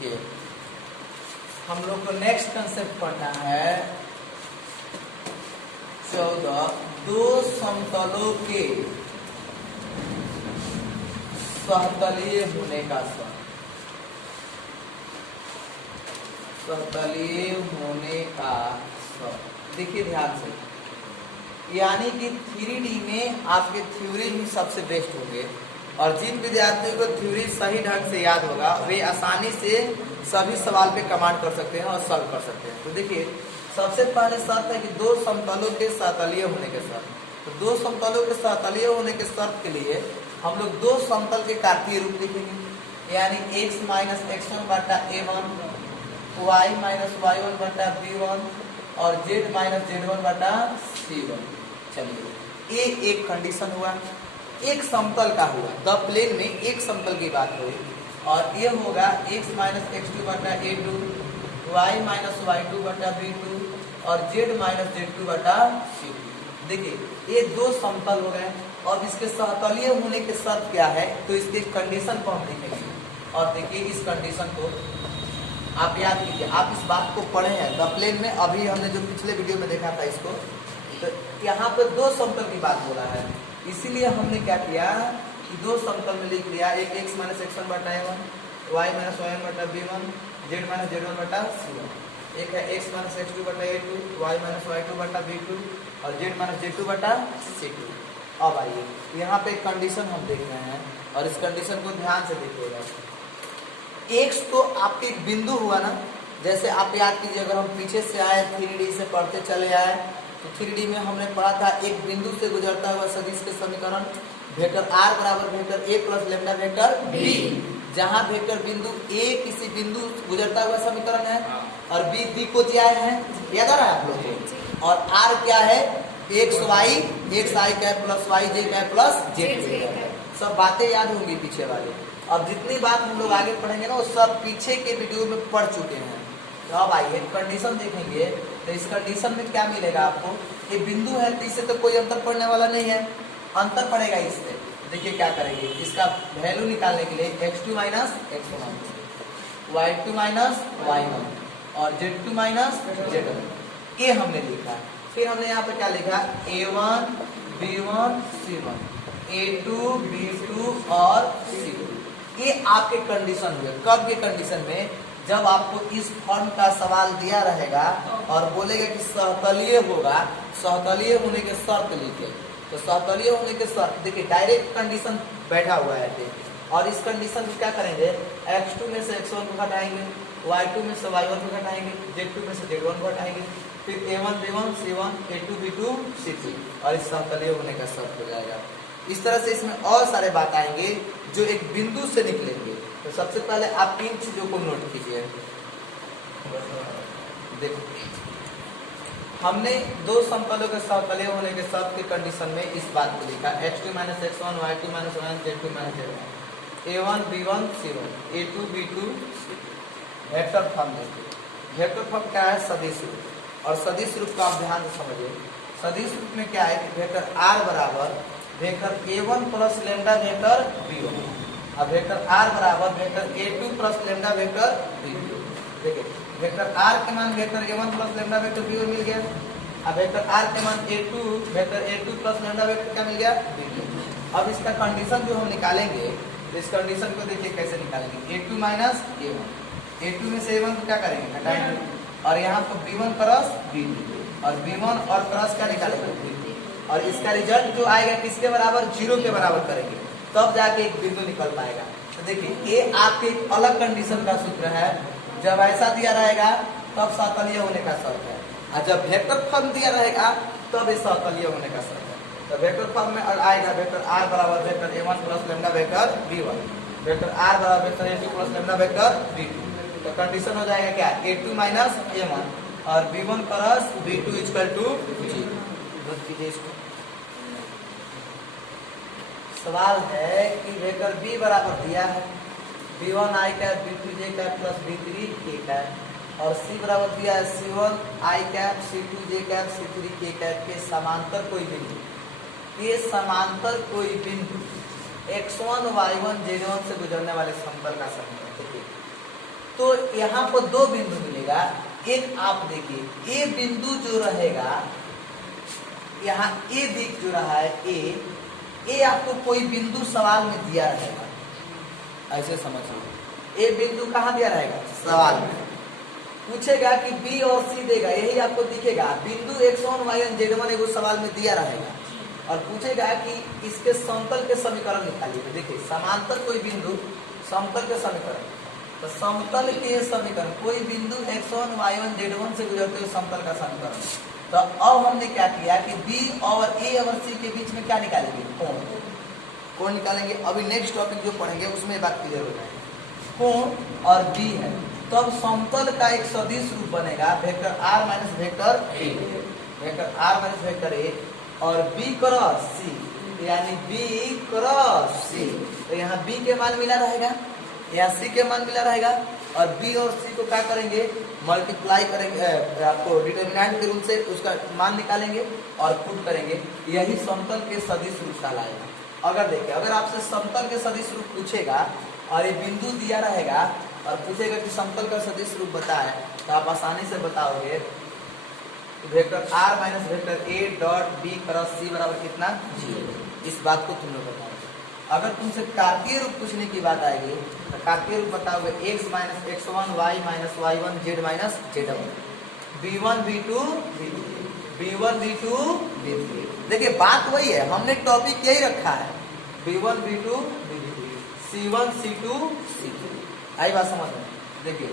देखिए हम लोग को नेक्स्ट कंसेप्ट पढ़ना है 14 दो समतलों के सहतलीय होने का शर्त। सहतलीय होने का शर्त देखिए ध्यान से, यानी कि 3D में आपके थ्योरी ही सबसे बेस्ट होंगे और जिन विद्यार्थियों को थ्योरी सही ढंग से याद होगा वे आसानी से सभी सवाल पे कमांड कर सकते हैं और सॉल्व कर सकते हैं। तो देखिए सबसे पहले शर्त है कि दो समतलों के सहतलीय होने के शर्त। तो दो समतलों के सहतलीय होने के शर्त के लिए हम लोग दो समतल के कार्तीय रूप लिखेंगे, यानी x माइनस x1 बटा a1, y माइनस y1 बटा b1 और z माइनस z1 बटा c1। चलिए ये एक कंडीशन हुआ, एक समतल का हुआ, द प्लेन में एक समतल की बात हुई और ये होगा x माइनस x2 बटा a2, y माइनस y2 बटा b2 और z माइनस z2 बटा c2। देखिए ये दो समतल हो गए और इसके सहतलीय होने की शर्त क्या है, तो इसके कंडीशन को हम लिखेंगे। और देखिए इस कंडीशन को आप याद कीजिए, आप इस बात को पढ़े हैं द प्लेन में, अभी हमने जो पिछले वीडियो में देखा था इसको। तो यहाँ पर दो समतल की बात हो रहा है, इसीलिए हमने क्या किया कि दो समतल में लिख लिया, एक x माइनस x1 बटा a1, y माइनस y1 बटा b1, z माइनस z1 बटा c1। एक है x माइनस x2 बटा a2, y माइनस y2 बटा b2 और z माइनस z2 बटा c2। अब आइए यहाँ पे एक कंडीशन हम देख रहे हैं और इस कंडीशन को ध्यान से देखिएगा। x तो आपके एक बिंदु हुआ ना, जैसे आप याद कीजिए अगर हम पीछे से आए 3D से पढ़ते चले आए तो 3D में हमने पढ़ा था एक बिंदु से गुजरता हुआ सदिश के समीकरण वेक्टर r बराबर vector a plus lambda vector b, जहाँ वेक्टर बिंदु a किसी बिंदु गुजरता हुआ समीकरण है और b द्विकोणीय है, याद आ रहा है आप लोगों को। और r क्या है, x i cap plus y j cap plus z। सब बातें याद होंगी पीछे वाले। अब जितनी बात हम लोग आगे पढ़ेंगे ना वो सब पीछे के वीडियो में पढ़ चुके हैं। तो अब आइए कंडीशन देखेंगे, तो इस कंडीशन में क्या मिलेगा आपको, ये बिंदु है तो इससे तो कोई अंतर पड़ने वाला नहीं है, अंतर पड़ेगा इससे। देखिए क्या करेंगे, इसका वैल्यू निकालने के लिए x2 minus x1, y2 minus y1 और z2 माइनस z1 ये हमने लिखा। फिर हमने यहाँ पे क्या लिखा, a1 b1 c1, a2 b2 और c2। ये आपके कंडीशन हुए। कब के कंडीशन में, जब आपको इस फॉर्म का सवाल दिया रहेगा और बोलेगा कि सहतलीय होगा, सहतलीय होने के शर्त लिखे। तो सहतलीय होने के शर्त देखिए डायरेक्ट कंडीशन बैठा हुआ है और इस कंडीशन में क्या करेंगे, x2 में से x1 को घटाएंगे, y2 में से y1 को घटाएंगे, z2 में से z1 को घटाएंगे, फिर a1 b1 c1 a2 b2 c2 और इस सहतलीय होने का शर्त हो जाएगा। इस तरह से इसमें और सारे बात आएंगे जो एक बिंदु से निकलेंगे। तो सबसे पहले आप इन चीजों को नोट कीजिए। देखो हमने दो समतलों के सहतलीय होने के शर्त के कंडीशन में इस बात को लिखा, x2 minus x1 y2 minus y1 z2 minus z1 a1 b1 c1 a2 b2 vector form देखिए। वेक्टर फॉर्म क्या है, सदिश रूप। और सदिश रूप का आप ध्यान से समझिए। सदिश रूप में क्या है कि वेक्टर r बराबर vector a1 plus lambda vector b1 और वेक्टर r बराबर vector a2 plus lambda vector b2। देखिए वेक्टर r के मान vector a1 plus lambda vector b1 मिल गया। अब वेक्टर r के मान vector a2 plus lambda vector क्या मिल गया, b2। अब इसका कंडीशन जो हम निकालेंगे, इस कंडीशन को देखिए कैसे निकालेंगे, a2 माइनस a1, a2 में से a1 को क्या करेंगे, हटाएंगे और यहाँ पर b1 क्रॉस b2 और b1 और क्रॉस क्या निकालेंगे, b2 और इसका रिजल्ट जो आएगा किसके बराबर, 0 के बराबर करेंगे, तब जाके एक बिंदु निकल पाएगा। तो देखिए ये आपके एक अलग कंडीशन का सूत्र है। जब ऐसा दिया रहेगा तब सहतलीय होने का शर्त है, और जब वेक्टर फॉर्म दिया रहेगा तब ये सहतलीय होने का शर्त है। तो वेक्टर फॉर्म में आएगा वेक्टर r बराबर vector a1 plus lambda vector b1, vector r बराबर vector a2 plus lambda vector b2। तो कंडीशन हो जाएगा क्या, a2 माइनस a1 और b1 plus b2 equal to 0। इसको सवाल है कि वेक्टर b बराबर दिया है b1 i cap b2 j cap plus b3 k cap और c बराबर दिया है c1 i cap c2 j cap c3 k cap के समांतर कोई बिंदु, ये समांतर कोई बिंदु x1 y1 z1 से गुजरने वाले समतल का समीकरण। तो यहाँ पर दो बिंदु मिलेगा। एक आप देखिए ए बिंदु जो रहेगा, यहाँ ए दिख जो रहा है ए आपको कोई बिंदु सवाल में दिया रहेगा, ऐसे समझिए। ए बिंदु कहाँ दिया रहेगा? सवाल में। पूछेगा कि बी और सी देगा, यही आपको दिखेगा। बिंदु x1 y1 z1 एगो सवाल में दिया रहेगा और पूछेगा कि इसके समतल के समीकरण निकालिए। देखिए समांतर कोई बिंदु, समतल के समीकरण, तो समतल के समीकरण कोई बिंदु x1 y1 z1 से गुजरते हुए समतल का समीकरण। तो अब हमने क्या किया कि बी और ए और सी के बीच में क्या निकालेंगे? कोण निकालेंगे। अभी नेक्स्ट टॉपिक जो पढ़ेंगे उसमें बात क्लियर हो जाएगी। कोण और बी है, तब तो समतल का एक सदिश रूप बनेगा vector r minus vector a, vector r minus vector a और b क्रॉस c, यानी b क्रॉस c। तो यहाँ b के मान मिला रहेगा, यहाँ c के मान मिला रहेगा और b और c को क्या करेंगे? मल्टीप्लाई करेंगे, आपको डिटरमिनेंट के रूप से उसका मान निकालेंगे और पुट करेंगे। यही समतल के सदिश रूप कहलाएगा। अगर देखिए, अगर आपसे समतल के सदिश रूप पूछेगा और ये बिंदु दिया रहेगा और पूछेगा कि समतल का सदिश रूप बताए, तो आप आसानी से बताओगे vector r minus vector a dot b cross c बराबर कितना? 0। इस बात को तुम लोग बताओगे। अगर तुमसे कार्तीय रूप पूछने की बात आएगी तो कार्तीय रूप बताओगे x minus x1 y minus y1 z minus z1, b1 b2 b1 b2 b3। देखिए बात वही है, हमने टॉपिक यही रखा है, b1 b2 b3 c1 c2 c3। आई बात समझ में? देखिए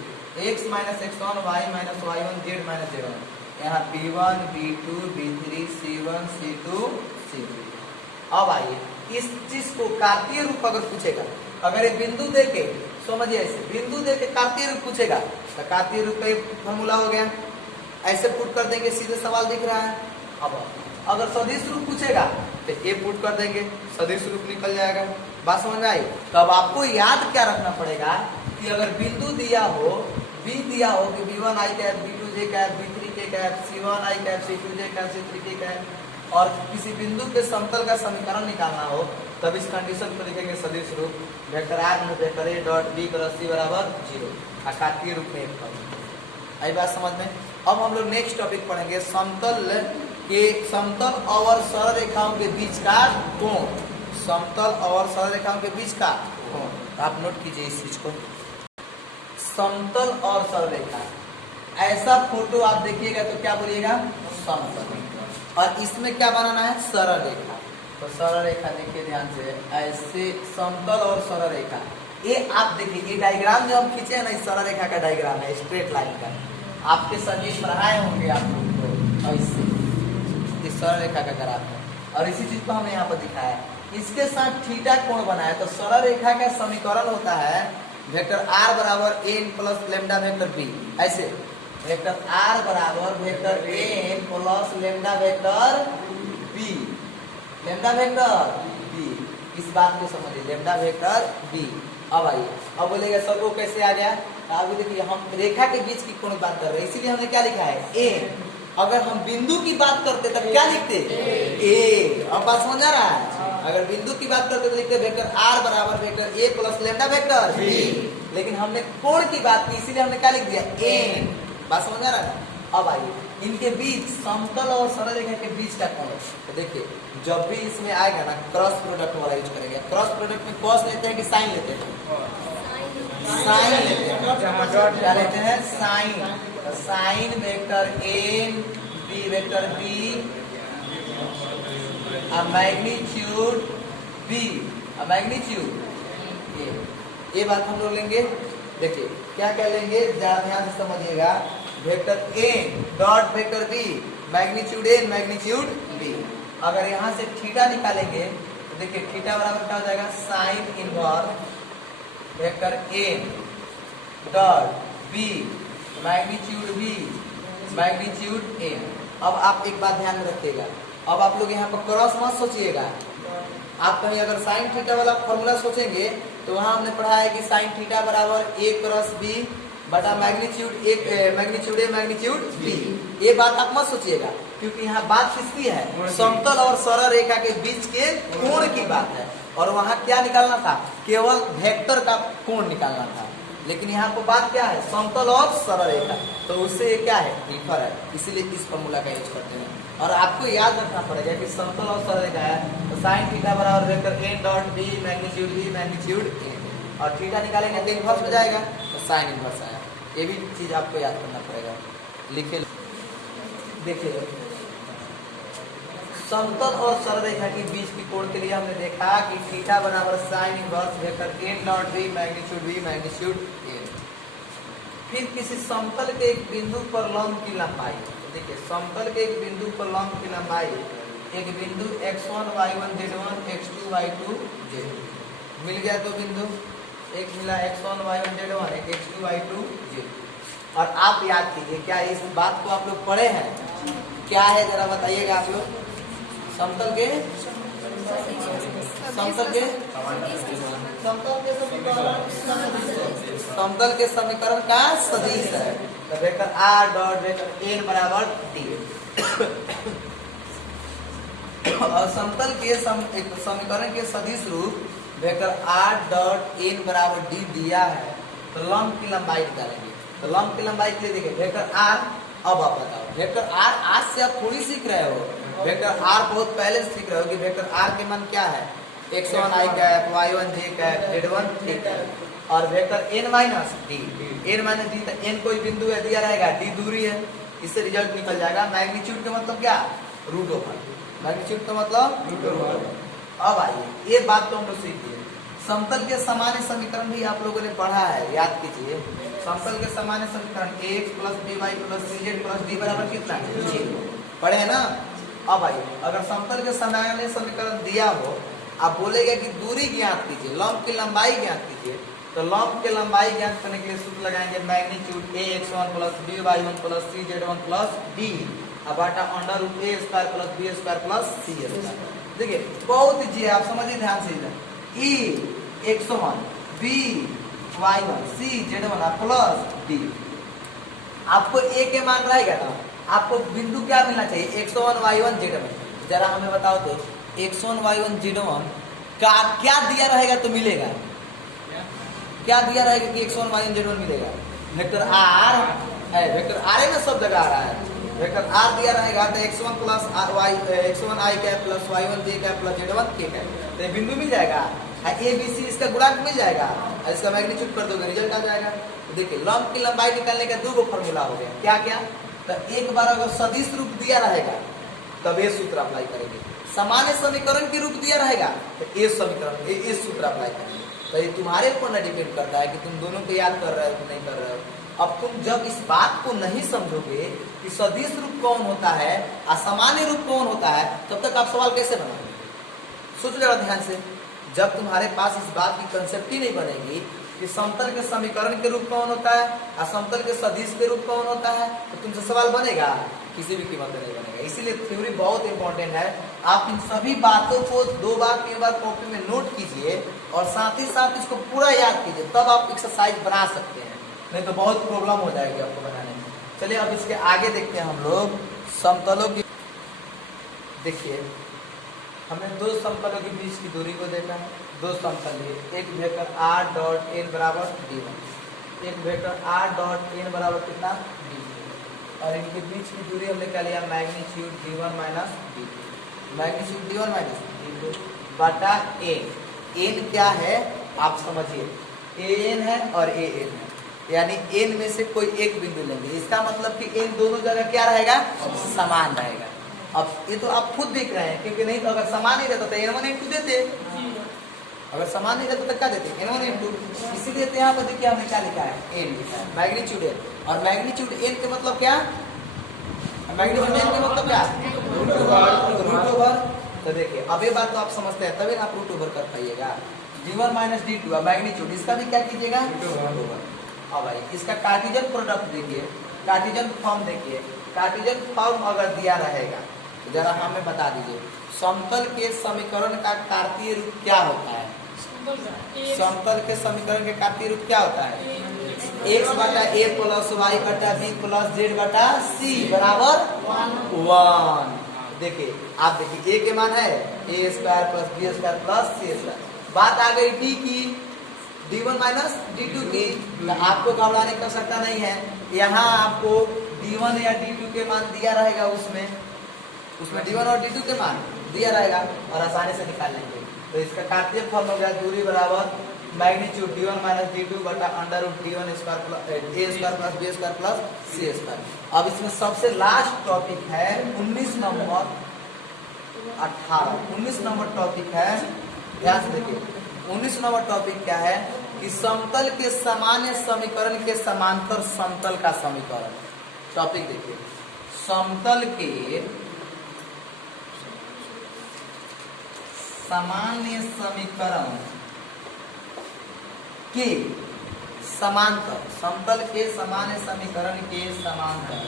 x minus x1 y minus y1 z minus z1, यहाँ b1 b2 b3 c1 c2 c3। अब आइए इस चीज को कार्तीय रूप अगर पूछेगा, अगर ये बिंदु देके समझिए, ऐसे बिंदु देके कार्तीय रूप पूछेगा तो कार्तीय रूप का फॉर्मूला हो गया, ऐसे पुट कर देंगे, सीधे सवाल दिख रहा है। अब अगर सदिश रूप पूछेगा तो ए पुट कर देंगे, सदिश रूप निकल जाएगा। बात समझ में आई? तो अब आपको याद क्या रखना पड़ेगा कि अगर बिंदु दिया हो, बी दिया हो कि b1 i cap, b2 j cap, b3 k cap, c1 i cap, c2 j cap, c3 k cap, और किसी बिंदु के समतल का समीकरण निकालना हो, तब इस कंडीशन को लिखेंगे सदिश रूप वेक्टर r में vector a dot b cross c बराबर 0, कार्तीय रूप में एक। आई बात समझ में? अब हम लोग नेक्स्ट टॉपिक पढ़ेंगे समतल और सरल रेखाओं के बीच का कोण। समतल और सरल रेखाओं के बीच का कोण, आप नोट कीजिए इस चीज को। समतल और सरल रेखा, ऐसा फोटो आप देखिएगा तो क्या बोलिएगा? समतल। और इसमें क्या बनाना है? सरल रेखा। तो सरल रेखा देखिए ध्यान से, ऐसे समतल और सरल रेखा, ये आप देखिए, ये डायग्राम जो हम खींचे हैं ना, इस सरल रेखा का डायग्राम है, स्ट्रेट लाइन का। आपके सर जी पढ़ाए होंगे आप लोग को, ऐसे इस सरल रेखा का ग्राफ है और इसी चीज को हमने यहाँ पर दिखाया है। इसके साथ थीटा कोण बनाया, तो सरल रेखा का समीकरण होता है वेक्टर r बराबर n plus lambda vector b। ऐसे वेक्टर r बराबर vector n plus lambda vector b, lambda vector b। इस बात को समझिए, लेमडा वेक्टर b। अब आइए, अब बोलेगा सर वो कैसे आ गया? अब देखिए हम रेखा के बीच की कोण बात कर रहे हैं, इसीलिए हमने क्या लिखा है? a। अगर हम बिंदु की बात करते तब क्या लिखते? a। अब बात समझ आ रहा है? अगर बिंदु की बात करते तो लिखते वेक्टर r बराबर vector a plus lambda vector b। लेकिन हमने कोण की बात की, इसीलिए हमने क्या लिख दिया? n। बात समझ आ रहा है? अब आइए, इनके बीच समतल और सरल रेखा के बीच का कोण, तो देखिए जब भी इसमें आएगा ना, क्रॉस प्रोडक्ट वाला यूज करेंगे। क्रॉस प्रोडक्ट में कॉस लेते हैं कि साइन लेते हैं? साइन लेते हैं। क्या लेते हैं? Sine. Sine vector n b vector b magnitude b, magnitude ये बात हम लोग लेंगे। देखिए क्या क्या लेंगे, ध्यान से समझिएगा। Vector a dot vector b magnitude a magnitude b। अगर यहाँ से थीटा निकालेंगे तो देखिए थीटा बराबर क्या हो जाएगा? Sine inverse vector a dot b magnitude b magnitude a। अब आप एक बात ध्यान में रखिएगा, अब आप लोग यहाँ पर क्रॉस मत सोचिएगा। आप कहीं अगर साइन थीटा वाला फॉर्मूला सोचेंगे तो वहां हमने पढ़ा है कि साइन थीटा बराबर a क्रॉस b बटा मैग्नीट्यूड a मैग्नीट्यूड b। ये बात आप मत सोचिएगा, क्योंकि यहाँ बात किसकी है? समतल और सरल रेखा के बीच के कोण की बात है, और वहां क्या निकालना था? केवल वेक्टर का कोण निकालना था। लेकिन यहाँ पर बात क्या है, समतल और सरल रेखा, तो उससे ये क्या है, डिफर है, इसीलिए इस फॉर्मूला का यूज करते हैं। और आपको याद रखना पड़ेगा कि समतल और सरल रेखा है तो साइन थीटा बराबर vector n dot b magnitude v magnitude a, और थीटा निकालेंगे तो इनवर्स हो जाएगा, तो साइन इनवर्स आया। ये भी चीज आपको याद करना पड़ेगा, लिखे। देखिए समतल और सरल रेखा के बीच की कोण के लिए हमने देखा कि थीटा बराबर sine inverse vector n dot b magnitude v magnitude a। फिर किसी समतल के एक बिंदु पर लंब की लंबाई, देखिए समतल के एक बिंदु पर लंब की लंबाई, एक बिंदु x1 y1 z1 x2 y2 z, मिल गया दो बिंदु, एक मिला x1 y1 z1 एक x2 y2 z। और आप याद कीजिए, क्या इस बात को आप लोग पढ़े हैं, क्या है जरा बताइएगा आप लोग। समतल के समतल के समीकरण का सदिश है, तो vector r dot vector n बराबर d। और समतल के समीकरण के सदिश रूप वेक्टर r डॉट n बराबर d दिया है, तो लंब की लंबाई निकालेंगे। तो लंब की लंबाई के लिए देखिए वेक्टर r, अब आप बताओ वेक्टर r आज से आप थोड़ी सीख रहे हो, वेक्टर r बहुत पहले से सीख रहे हो कि वेक्टर r के मान क्या है, x1 i cap y1 j cap z1 k cap, और vector n minus d, n minus d, तो n कोई बिंदु है दिया रहेगा, d दूरी है, इससे रिजल्ट निकल जाएगा। मैग्नीट्यूड का मतलब क्या, रूट ओवर, मैग्नीट्यूड का मतलब रूट ओवर। अब आइए ये बात तो हम लोग सीख लिए। समतल के सामान्य समीकरण भी आप लोगों ने पढ़ा है, याद कीजिए। समतल के सामान्य समीकरण ax plus by plus cz plus d बराबर कितना है, पढ़े है ना। अब आइए अगर समतल के सामान्य समीकरण दिया हो, आप बोलेगा कि दूरी ज्ञात कीजिए, लंब की लंबाई ज्ञात कीजिए, तो लंब की लंबाई ज्ञात करने के लिए सूत्र लगाएंगे magnitude ax1 plus by1 plus cz1 plus d बटा under root a square plus b square plus c square. देखिए बहुत इजी है, आप समझिए ध्यान से, e x1 b y1 c z1 plus d। आपको a के मान रहेगा ना, आपको बिंदु क्या मिलना चाहिए, x1 y1 z1। जरा हमें बताओ तो x1 y1 z1 का क्या दिया रहेगा तो मिलेगा, क्या दिया रहेगा कि x1 y1 z1 मिलेगा, वेक्टर r है, वेक्टर r है ना, सब जगह आ रहा है, वेक्टर r दिया रहेगा तो x1 plus y x1 i cap plus y1 j cap plus z1 k cap, तो ये बिंदु मिल जाएगा, a b c इसका गुणांक मिल जाएगा, और इसका मैग्नीट्यूड कर दोगे रिजल्ट आ जाएगा। तो देखिए लंब की लंबाई निकालने का दो फॉर्मूला हो गया, क्या क्या, तो एक बार अगर सदिश रूप दिया रहेगा तब ये सूत्र अप्लाई करेंगे, सामान्य समीकरण के रूप दिया रहेगा तो ये समीकरण ये सूत्र अप्लाई करेंगे। तो ये तुम्हारे ऊपर ना डिपेंड करता है कि तुम दोनों को याद कर रहे हो कि नहीं कर रहे हो। अब तुम जब इस बात को नहीं समझोगे कि सदिश रूप कौन होता है और सामान्य रूप कौन होता है, तब तक आप सवाल कैसे बनाओगे। सोच जरा ध्यान से, जब तुम्हारे पास इस बात की कंसेप्ट ही नहीं बनेगी कि समतल के समीकरण के रूप कौन होता है और समतल के सदिश के रूप कौन होता है, तो तुमसे सवाल बनेगा, किसी भी कीमत में नहीं बनेगा। इसीलिए थ्योरी बहुत इंपॉर्टेंट है। आप इन सभी बातों को 2 बार 3 बार कॉपी में नोट कीजिए और साथ ही साथ इसको पूरा याद कीजिए, तब आप एक्सरसाइज बना सकते हैं, नहीं तो बहुत प्रॉब्लम हो जाएगी आपको बनाने में। चलिए अब इसके आगे देखते हैं हम लोग समतलों की। देखिए हमने 2 समतलों के बीच की दूरी को देखा है, 2 समतल, एक वेक्टर r डॉट n बराबर d1, एक वेक्टर r डॉट n बराबर कितना d2, और इनके बीच की दूरी हमने क्या लिया magnitude d1 minus d2, magnitude d1 minus d2 बटा n। n क्या है आप समझिए, an है और an है, यानी n में से कोई एक बिंदु लेंगे, इसका मतलब कि n दोनों जगह क्या रहेगा, समान रहेगा। अब ये तो आप खुद देख रहे हैं, क्योंकि नहीं तो अगर समान नहीं रहता तो n1 n2 देते, अगर समान नहीं रहता तो क्या देते n1 n2, इसीलिए तो यहाँ पर देखिए हमने क्या लिखा है n लिखा है, मैग्नीट्यूड n, और मैग्नीट्यूड n के मतलब क्या, मैग्नीट्यूड n के मतलब क्या, रूट ओवर। तो देखिए अब ये बात तो आप समझते हैं, तभी आप रूट ओवर कर पाइएगा। d1 माइनस d2 मैग्नीट्यूड, इसका भी क्या कीजिएगा रूट ओवर। अब भाई इसका कार्टेशियन प्रोडक्ट देखिए, कार्टेशियन फॉर्म देखिए, कार्टेशियन फॉर्म अगर दिया रहेगा तो जरा हमें बता दीजिए समतल के समीकरण का कार्तीय रूप क्या होता है, समतल के समीकरण के कार्तीय रूप क्या होता है, x बटा a प्लस y बटा b प्लस z बटा c बराबर 1। देखिए आप देखिए a के मान है a square plus b square plus c square, बात आ गई d की, D1 माइनस D2 की। आपको घबराने की आवश्यकता नहीं है, यहाँ आपको D1 या D2 के मान दिया रहेगा, उसमें D1 और D2 के मान दिया रहेगा और आसानी से निकाल लेंगे। तो इसका कार्तीय फल हो गया दूरी बराबर मैग्नीट्यूड D1 माइनस D2 बटा under root D1 square plus A square plus B square plus C square. अब इसमें सबसे लास्ट टॉपिक है 19 नंबर 19 नंबर टॉपिक है, ध्यान से देखिए। 19 नंबर टॉपिक क्या है कि समतल के सामान्य समीकरण के समांतर समतल का समीकरण। टॉपिक देखिए, समतल के सामान्य समीकरण के समांतर, समतल के सामान्य समीकरण के समांतर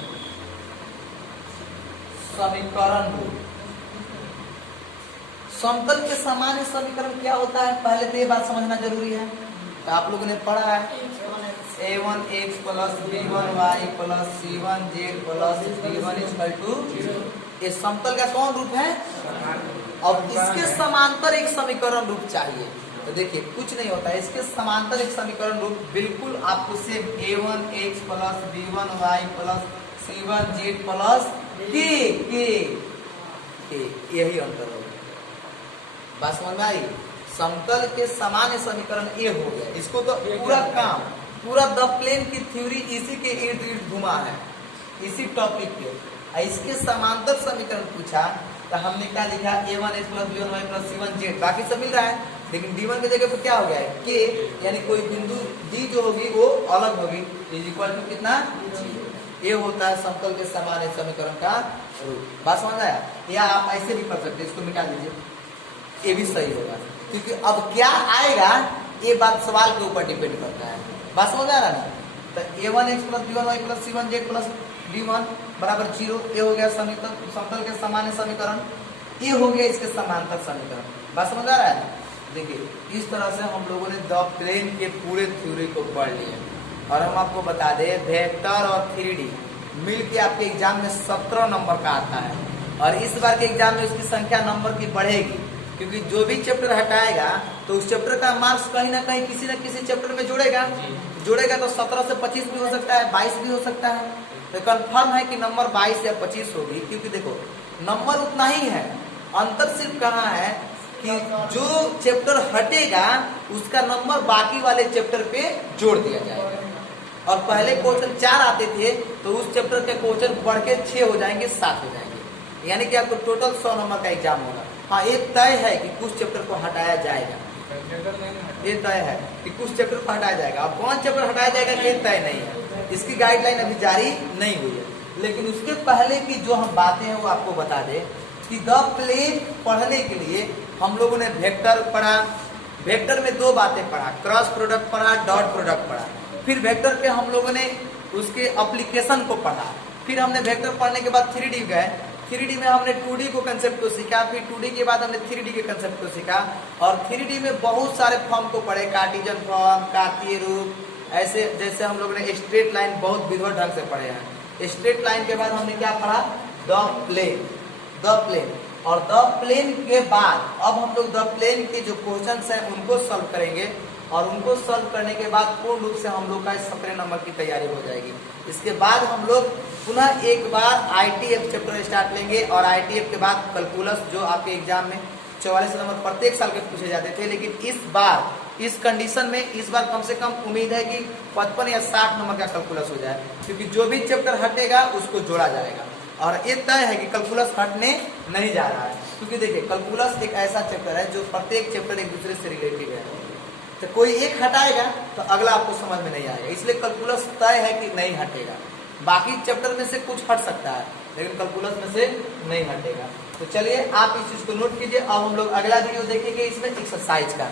समीकरण रूप। समतल के सामान्य समीकरण क्या होता है, पहले तो ये बात समझना जरूरी है। तो आप लोगों ने पढ़ा है a1x plus b1y plus c1z plus d1 equal to, ये समतल का कौन रूप है। अब इसके समांतर एक समीकरण रूप चाहिए। तो देखिए कुछ नहीं होता है, इसके समांतर एक समीकरण रूप बिल्कुल आपको same a1x plus b1y plus c1z plus k यही अंतर होगा। बात समझ में आई। समतल के सामान्य समीकरण ए हो गया। इसको तो पूरा काम, पूरा द प्लेन की थ्योरी इसी के इर्द गिर्द घुमा है, इसी टॉपिक पे। इसके समांतर समीकरण पूछा तो हमने क्या लिखा, a1x plus b1y plus c1z, बाकी सब मिल रहा है, लेकिन d1 की जगह पर क्या हो गया है k, यानी कोई बिंदु d जो होगी वो अलग होगी, इज इक्वल टू कितना, ये होता है समतल के सामान्य समीकरण का रूप। बात समझ आया। या आप ऐसे भी कर सकते, इसको मिटा दीजिए, ये भी सही होगा, क्योंकि अब क्या आएगा ये बात सवाल के ऊपर डिपेंड करता है। बात समझ आ रहा है। तो a1x plus b1y plus c1z plus d1 बराबर 0, ये हो गया समतल के सामान्य समीकरण, ये हो गया इसके समांतर समीकरण। बात समझ आ रहा है। देखिए इस तरह से हम लोगों ने द प्लेन के पूरे थ्योरी को पढ़ लिया। और हम आपको बता दें वेक्टर और 3D मिल के आपके एग्जाम में 17 नंबर का आता है, और इस बार के एग्जाम में उसकी संख्या नंबर की बढ़ेगी, क्योंकि जो भी चैप्टर हटाएगा तो उस चैप्टर का मार्क्स कहीं ना कहीं किसी न किसी चैप्टर में जोड़ेगा तो 17 से 25 भी हो सकता है, 22 भी हो सकता है। तो कंफर्म है कि नंबर 22 या 25 होगी, क्योंकि देखो नंबर उतना ही है, अंतर सिर्फ कहाँ है कि जो चैप्टर हटेगा उसका नंबर बाकी वाले चैप्टर पे जोड़ दिया जाएगा। और पहले क्वेश्चन 4 आते थे तो उस चैप्टर के क्वेश्चन बढ़ के 6 हो जाएंगे, 7 हो जाएंगे, यानी कि आपको टोटल 100 नंबर का एग्जाम होगा। हाँ, ये तय है कि कुछ चैप्टर को हटाया जाएगा, ये तय है कि कुछ चैप्टर को हटाया जाएगा। अब कौन चैप्टर हटाया जाएगा ये तय नहीं है, इसकी गाइडलाइन अभी जारी नहीं हुई है। लेकिन उसके पहले की जो हम बातें हैं वो आपको बता दें कि द प्लेन पढ़ने के लिए हम लोगों ने वेक्टर पढ़ा, वेक्टर में 2 बातें पढ़ा, क्रॉस प्रोडक्ट पढ़ा, डॉट प्रोडक्ट पढ़ा। फिर वेक्टर के हम लोगों ने उसके एप्लीकेशन को पढ़ा। फिर हमने वेक्टर पढ़ने के बाद 3D गए, 3D में हमने 2D को कंसेप्ट को सीखा, फिर 2D के बाद हमने 3D के कंसेप्ट को सीखा, और 3D में बहुत सारे फॉर्म को पढ़े, कार्टेशियन फॉर्म, कार्तीय रूप, ऐसे जैसे हम लोगों ने स्ट्रेट लाइन बहुत विधिवत ढंग से पढ़े हैं। स्ट्रेट लाइन के बाद हमने क्या पढ़ा, द प्लेन, द प्लेन। और द प्लेन के बाद अब हम लोग द प्लेन के जो क्वेश्चंस हैं उनको सॉल्व करेंगे, और उनको सॉल्व करने के बाद पूर्ण रूप से हम लोग का 17 नंबर की तैयारी हो जाएगी। इसके बाद हम लोग पुनः एक बार ITF चैप्टर स्टार्ट लेंगे, और ITF के बाद कैलकुलस, जो आपके एग्जाम में 44 नंबर प्रत्येक साल के पूछे जाते थे, लेकिन इस बार इस कंडीशन में इस बार कम से कम उम्मीद है कि 55 या 60 नंबर का कैलकुलस हो जाए, क्योंकि जो भी चैप्टर हटेगा उसको जोड़ा जाएगा। और ये तय है कि कैलकुलस हटने नहीं जा रहा है, क्योंकि देखिए कैलकुलस एक ऐसा चैप्टर है जो प्रत्येक चैप्टर एक दूसरे से रिलेटेड है। तो कोई एक हटाएगा तो अगला आपको समझ में नहीं आएगा, इसलिए कैलकुलस तय है कि नहीं हटेगा। बाकी चैप्टर में से कुछ हट सकता है, लेकिन कैलकुलस में से नहीं हटेगा। तो चलिए आप इस चीज को नोट कीजिए। अब हम लोग अगला वीडियो देखेंगे इसमें एक्सरसाइज का।